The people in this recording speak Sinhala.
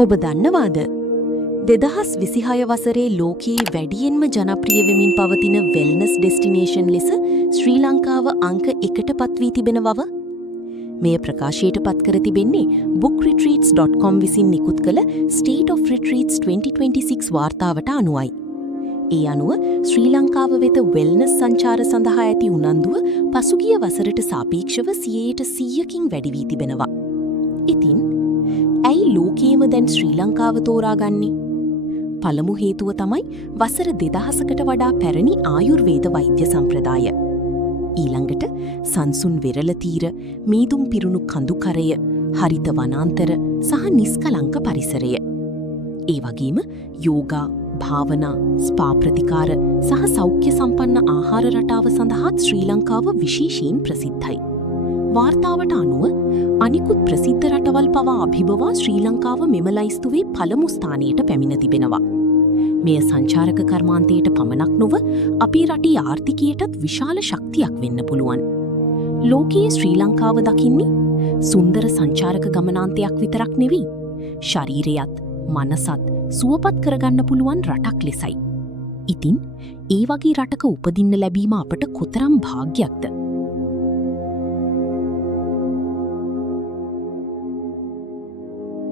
ඔබ දන්නවාද? 2026 වසරේ ලෝකයේ වැඩියෙන්ම ජනප්‍රිය වෙමින් පවතින වෙල්නස් ඩෙස්ටිනේෂන් ලෙස ශ්‍රී ලංකාව අංක 1ට පත් වී තිබෙන බව. මෙය ප්‍රකාශයට පත් කර තිබෙන්නේ bookretreats.com විසින් නිකුත් කළ State of Retreats 2026 වාර්තාවට අනුවයි. ඒ අනුව ශ්‍රී ලංකාව වෙත වෙල්නස් සංචාර සඳහා ඇති උනන්දුව පසුගිය වසරට සාපේක්ෂව 100%කින් වැඩි වී තිබෙනවා. ඉතින් ඇයි ලෝකයේම දැන් ශ්‍රී ලංකාව තෝරාගන්නේ? පළමු හේතුව තමයි වසර 2000කට වඩා පැරණි ආයුර්වේද වෛද්‍ය සම්ප්‍රදාය. ඊළඟට සංසුන් වෙරළ තීර, මීදුම් පිරුණු කඳුකරය, හරිත වනාන්තර සහ නිස්කලංක පරිසරය. ඒ වගේම යෝගා, භාවනා, ස්පා ප්‍රතිකාර සහ සෞඛ්‍ය සම්පන්න ආහාර රටාව සඳහාත් ශ්‍රී ලංකාව විශේෂයෙන් ප්‍රසිද්ධයි. වාර්තාවට අනුව අනිකුත් ප්‍රසිද්ධ රටවල් පවා අභිබවා ශ්‍රී ලංකාව මෙම ලයිස්තුවේ පළමු ස්ථානයට පැමිණ තිබෙනවා. මෙය සංචාරක කර්මාන්තයට පමණක් නොව අපේ රටේ ආර්ථිකයටත් විශාල ශක්තියක් වෙන්න පුළුවන්. ලෝකයේ ශ්‍රී ලංකාව දකින්නේ සුන්දර සංචාරක ගමනාන්තයක් විතරක් නෙවෙයි, ශරීරයත් මනසත් සුවපත් කරගන්න පුළුවන් රටක් ලෙසයි. ඉතින් ඒ වගේ රටක උපදින්න ලැබීම අපට කොතරම් භාග්‍යයක්ද?